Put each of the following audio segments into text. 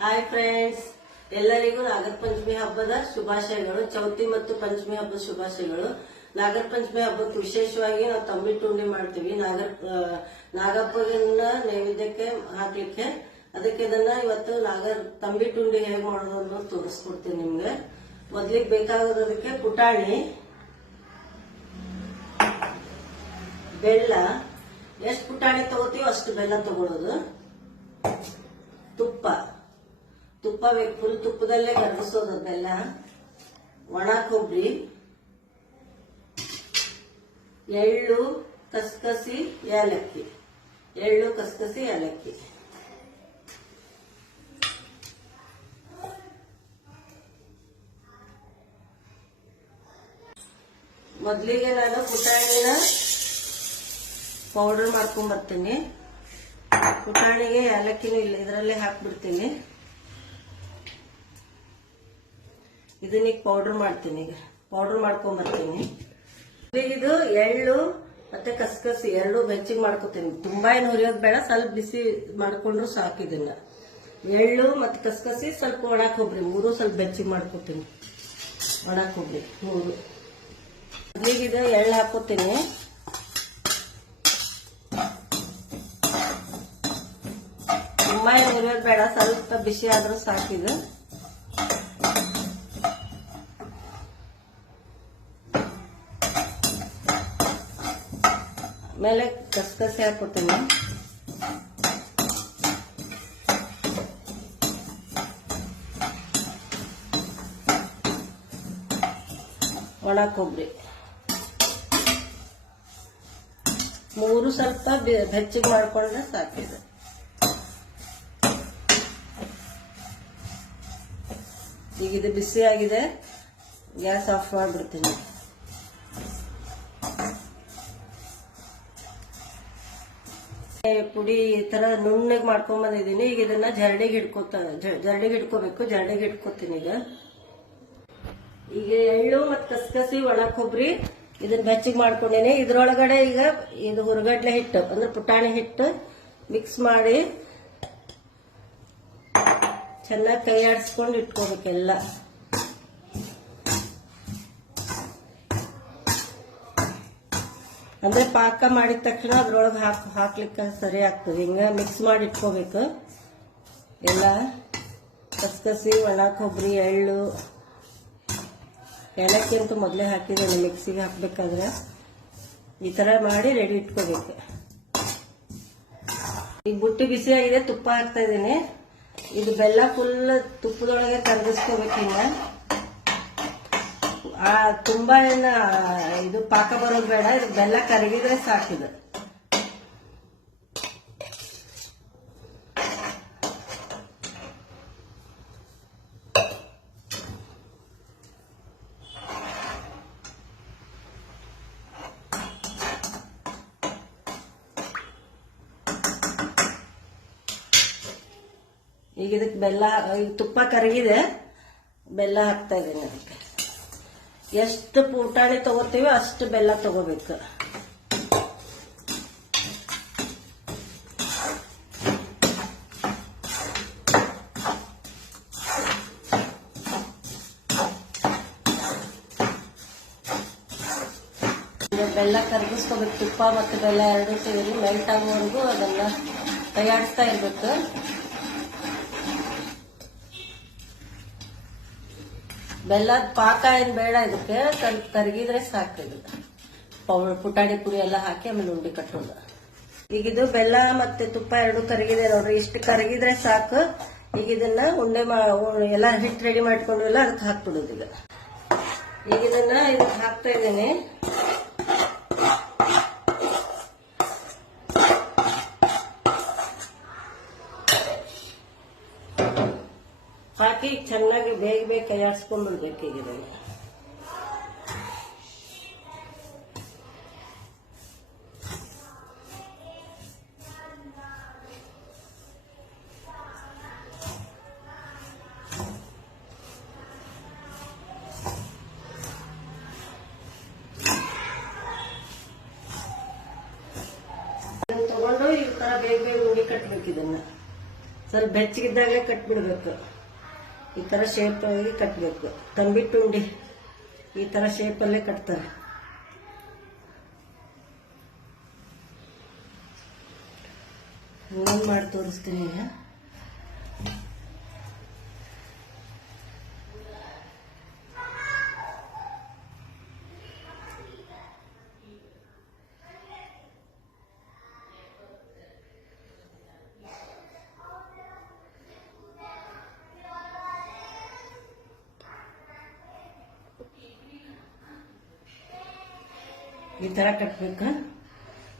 Hi friends, ಎಲ್ಲರಿಗೂ ನಾಗರ ಪಂಚಮಿ ಹಬ್ಬದ ಶುಭಾಶಯಗಳು. ಚೌತಿ ಮತ್ತು ಪಂಚಮಿ ಹಬ್ಬದ ಶುಭಾಶಯಗಳು. ನಾಗರ ಪಂಚಮಿ ಹಬ್ಬಕ್ಕೆ ವಿಶೇಷವಾಗಿ ನಾವು ತಂಬಿಟ್ಟು ಉಂಡೆ ಮಾಡ್ತೀವಿ. ನಾಗಪ್ಪನ ನೈವೇದ್ಯಕ್ಕೆ ಹಾಕ್ಲಿಕ್ಕೆ. ಅದಕ್ಕೆ ಇದನ್ನ ಇವತ್ತು ತಂಬಿಟ್ಟು ಉಂಡೆ ಹೇಗೆ ಮಾಡೋದು ಅನ್ನೋದು ತೋರಿಸ್ಕೊಡ್ತೀನಿ ನಿಮ್ಗೆ. ಮೊದ್ಲಿಗೆ ಬೇಕಾಗೋದಕ್ಕೆ ಪುಟಾಣಿ, ಬೆಲ್ಲ, ಎಷ್ಟು ಪುಟಾಣಿ ತಗೋತೀವೋ ಅಷ್ಟು ಬೆಲ್ಲ ತಗೊಳ್ಳೋದು, ತುಪ್ಪ ಬೇಕು, ಫುಲ್ ತುಪ್ಪದಲ್ಲೇ ಕರಗಿಸೋದು ಬೆಲ್ಲ, ಒಣ ಕೊಬ್ಬರಿ, ಎಳ್ಳು, ಕಸಕಸಿ, ಏಲಕ್ಕಿ. ಮೊದಲಿಗೆ ನಾನು ಪುಟಾಣಿನ ಪೌಡರ್ ಮಾಡ್ಕೊಂಡ್ ಬರ್ತೀನಿ. ಪುಟಾಣಿಗೆ ಏಲಕ್ಕಿನೂ ಇಲ್ಲ, ಇದರಲ್ಲೇ ಹಾಕ್ಬಿಡ್ತೀನಿ. ಇದನ್ನ ಪೌಡರ್ ಮಾಡ್ತೀನಿ. ಈಗ ಪೌಡರ್ ಮಾಡ್ಕೊಂಡ್ ಬರ್ತೀನಿ. ಇದು ಎಳ್ಳು ಮತ್ತೆ ಕಸಕಸಿ ಎರಡು ಬೆಚ್ಚಗೆ ಮಾಡ್ಕೊತೀನಿ. ತುಂಬಾ ಏನು ಹುರಿಯೋದು ಬೇಡ, ಸ್ವಲ್ಪ ಬಿಸಿ ಮಾಡ್ಕೊಂಡ್ರು ಸಾಕು. ಇದನ್ನ ಎಳ್ಳು ಮತ್ತೆ ಕಸಕಸಿ, ಸ್ವಲ್ಪ ಒಣ ಕೊಬ್ಬರಿ ಮೂರು ಸ್ವಲ್ಪ ಬೆಚ್ಚಗೆ ಮಾಡ್ಕೊತೀನಿ. ಒಣ ಕೊಬ್ಬರಿ ಮೂರು. ಇದು ಎಳ್ಳು ಹಾಕೋತೀನಿ. ತುಂಬಾ ಏನು ಹುರಿಯೋದು ಬೇಡ, ಸ್ವಲ್ಪ ಬಿಸಿ ಆದ್ರೂ ಸಾಕಿದು. ಆಮೇಲೆ ಕಸಕಸಿ ಹಾಕೋತೀನಿ. ಒಣ ಕೊಬ್ಬರಿ ಮೂರು ಸ್ವಲ್ಪ ಬೆಚ್ಚಗೆ ಮಾಡ್ಕೊಂಡ್ರೆ ಸಾಕಿದೆ. ಈಗ ಇದು ಬಿಸಿ ಆಗಿದೆ, ಗ್ಯಾಸ್ ಆಫ್ ಮಾಡ್ಬಿಡ್ತೀನಿ. ಪುಡಿ ಈ ತರ ನುಣ್ಣಗೆ ಮಾಡ್ಕೊಂಡ್ ಬಂದಿದ್ದೀನಿ. ಈಗ ಇದನ್ನ ಜರಡಿಗೆ ಹಿಡ್ಕೋಬೇಕು. ಜರಡಿಗೆ ಹಿಡ್ಕೋತೀನಿ. ಈಗ ಎಳ್ಳು ಮತ್ತು ಕಸಕಸಿ, ಒಣ ಕೊಬ್ಬರಿ ಇದನ್ನ ಬೆಚ್ಚಗೆ ಮಾಡ್ಕೊಂಡಿನಿ. ಇದ್ರೊಳಗಡೆ ಈಗ ಇದು ಹುರ್ಗಡ್ಲೆ ಹಿಟ್ಟು ಅಂದ್ರೆ ಪುಟಾಣಿ ಹಿಟ್ಟು ಮಿಕ್ಸ್ ಮಾಡಿ ಚೆನ್ನಾಗಿ ಕೈ ಆಡಿಸ್ಕೊಂಡು ಇಟ್ಕೋಬೇಕೆಲ್ಲ. ಅಂದ್ರೆ ಪಾಕ ಮಾಡಿದ ತಕ್ಷಣ ಅದ್ರೊಳಗೆ ಹಾಕ್ಲಿಕ್ಕೆ ಸರಿ ಆಗ್ತದೆ. ಹಿಂಗ ಮಿಕ್ಸ್ ಮಾಡಿ ಇಟ್ಕೋಬೇಕು ಎಲ್ಲ. ಕಸಕಸಿ, ಒಣ ಕೊಬ್ಬರಿ, ಎಳ್ಳು, ಏಲಕ್ಕಿ ಅಂತೂ ಮೊದಲೇ ಹಾಕಿದ್ದೇನೆ. ಮಿಕ್ಸಿಗೆ ಹಾಕ್ಬೇಕಾದ್ರೆ ಈ ತರ ಮಾಡಿ ರೆಡಿ ಇಟ್ಕೋಬೇಕು. ಈಗ ಬುಟ್ಟಿ ಬಿಸಿ ಆಗಿದೆ, ತುಪ್ಪ ಹಾಕ್ತಾ ಇದ್ದೀನಿ. ಇದು ಬೆಲ್ಲ ಫುಲ್ ತುಪ್ಪದೊಳಗೆ ಕರಗಿಸ್ಕೋಬೇಕು. ಹಿಂಗ ತುಂಬಾ ಏನ ಇದು ಪಾಕ ಬರೋದು ಬೇಡ. ಇದು ಬೆಲ್ಲ ಕರಗಿದ್ರೆ ಸಾಕಿದೆ. ಈಗ ಇದಕ್ಕೆ ಬೆಲ್ಲ, ತುಪ್ಪ ಕರಗಿದೆ, ಬೆಲ್ಲ ಹಾಕ್ತಾ ಇದ್ದೀನಿ. ಅದಕ್ಕೆ ಎಷ್ಟು ಪುಟಾಣಿ ತಗೋತೀವಿ ಅಷ್ಟು ಬೆಲ್ಲ ತಗೋಬೇಕು. ಬೆಲ್ಲ ಕರಗಿಸ್ಕೋಬೇಕು. ತುಪ್ಪ ಮತ್ತು ಬೆಲ್ಲ ಎರಡು ಸೇರಿ ಮೆಲ್ಟ್ ಆಗುವವರೆಗೂ ಅದನ್ನ ತಯಾರಿಸ್ತಾ ಇರ್ಬೇಕು. ಬೆಲ್ಲದ ಪಾಕ ಏನ್ ಬೇಡ, ಇದಕ್ಕೆ ಕರಗಿದ್ರೆ ಸಾಕಿದು. ಪುಟಾಣಿ ಪುಡಿ ಎಲ್ಲ ಹಾಕಿ ಆಮೇಲೆ ಉಂಡೆ ಕಟ್ಟೋದು. ಈಗ ಇದು ಬೆಲ್ಲ ಮತ್ತೆ ತುಪ್ಪ ಎರಡು ಕರಗಿದೆ ನೋಡ್ರಿ. ಇಷ್ಟು ಕರಗಿದ್ರೆ ಸಾಕು. ಈಗ ಇದನ್ನ ಉಂಡೆ ಎಲ್ಲ ಹಿಟ್ಟು ರೆಡಿ ಮಾಡ್ಕೊಂಡಿಲ್ಲ, ಅದಕ್ಕೆ ಹಾಕ್ಬಿಡೋದು. ಈಗ ಇದನ್ನ ಇದಕ್ಕೆ ಹಾಕ್ತಾ ಇದ್ದೀನಿ. ಹಾಕಿ ಚೆನ್ನಾಗಿ ಬೇಗ ಕೈ ಆಡಿಸ್ಕೊಂಡ್ಬಿಡ್ಬೇಕು. ಈಗ ಇದನ್ನ ತಗೊಂಡು ಈ ತರ ಬೇಗ ಉಂಡೆ ಕಟ್ಟಬೇಕು. ಇದನ್ನ ಸ್ವಲ್ಪ ಬೆಚ್ಚಗಿದ್ದಾಗ ಕಟ್ಬಿಡ್ಬೇಕು. ಈ ತರ ಶೇಪ್ ಆಗಿ ಕಟ್ಬೇಕು. ತಂಬಿಟ್ಟು ಉಂಡಿ ಈ ತರ ಶೇಪ್ ಅಲ್ಲೇ ಕಟ್ತಾರೆ. ಇನ್ನೊಂದು ಮಾಡಿ ತೋರಿಸ್ತೀನಿ ಈಗ. ಈ ತರ ಕಟ್ಬೇಕು.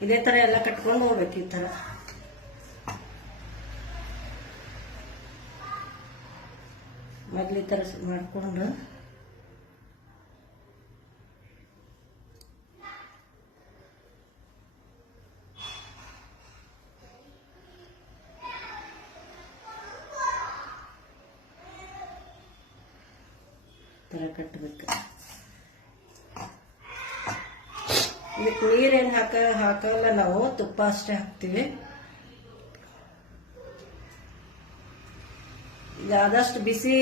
ಇದೇ ತರ ಎಲ್ಲ ಕಟ್ಕೊಂಡು ಹೋಗ್ಬೇಕು. ಈ ತರ ಮೊದ್ಲು ಈ ತರ ಮಾಡ್ಕೊಂಡು ತರ ಕಟ್ಟಬೇಕು. ಇದಕ್ಕೆ ನೀರೇನು ಹಾಕಲ್ಲ ನಾವು, ತುಪ್ಪ ಅಷ್ಟೇ ಹಾಕ್ತಿವಿ. ಈಗ ಆದಷ್ಟು ಬಿಸಿ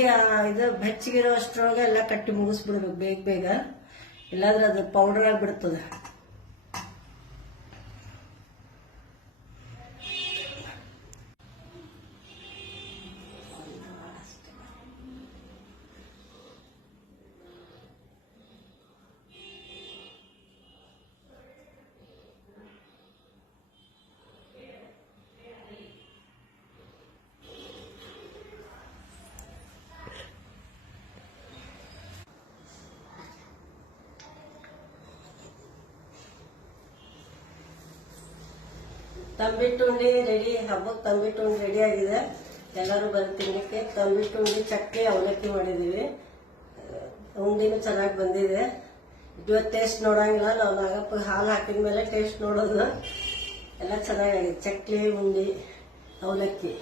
ಇದು ಬೆಚ್ಚಗಿರೋ ಅಷ್ಟರೊಳಗೆ ಎಲ್ಲ ಕಟ್ಟಿ ಮುಗಿಸ್ಬಿಡ್ಬೇಕು ಬೇಗ ಬೇಗ, ಇಲ್ಲಾಂದ್ರೆ ಅದು ಪೌಡರ್ ಆಗಿಬಿಡ್ತದೆ. ತಂಬಿಟ್ಟು ಉಂಡಿ ರೆಡಿ. ಹಬ್ಬಕ್ಕೆ ತಂಬಿಟ್ಟು ಉಂಡಿ ರೆಡಿ ಆಗಿದೆ. ಎಲ್ಲರೂ ಬಂದು ತಿನ್ನಕ್ಕೆ. ತಂಬಿಟ್ಟು ಉಂಡಿ ಚಕ್ಕೆ ಅವಲಕ್ಕಿ ಮಾಡಿದೀವಿ. ಉಂಡಿನೂ ಚೆನ್ನಾಗಿ ಬಂದಿದೆ. ಇವತ್ತು ಟೇಸ್ಟ್ ನೋಡಂಗಿಲ್ಲ, ನಾವು ನಾಗಪ್ಪ ಹಾಲು ಹಾಕಿದ ಮೇಲೆ ಟೇಸ್ಟ್ ನೋಡೋದು. ಎಲ್ಲ ಚೆನ್ನಾಗಿದೆ. ಚಕ್ಲಿ, ಉಂಡಿ, ಅವಲಕ್ಕಿ.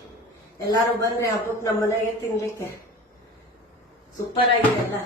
ಎಲ್ಲರೂ ಬಂದ್ರೆ ಹಬ್ಬಕ್ಕೆ ನಮ್ಮ ಮನೆಗೆ ತಿನ್ಲಿಕ್ಕೆ. ಸೂಪರ್ ಆಗಿದೆ ಎಲ್ಲ.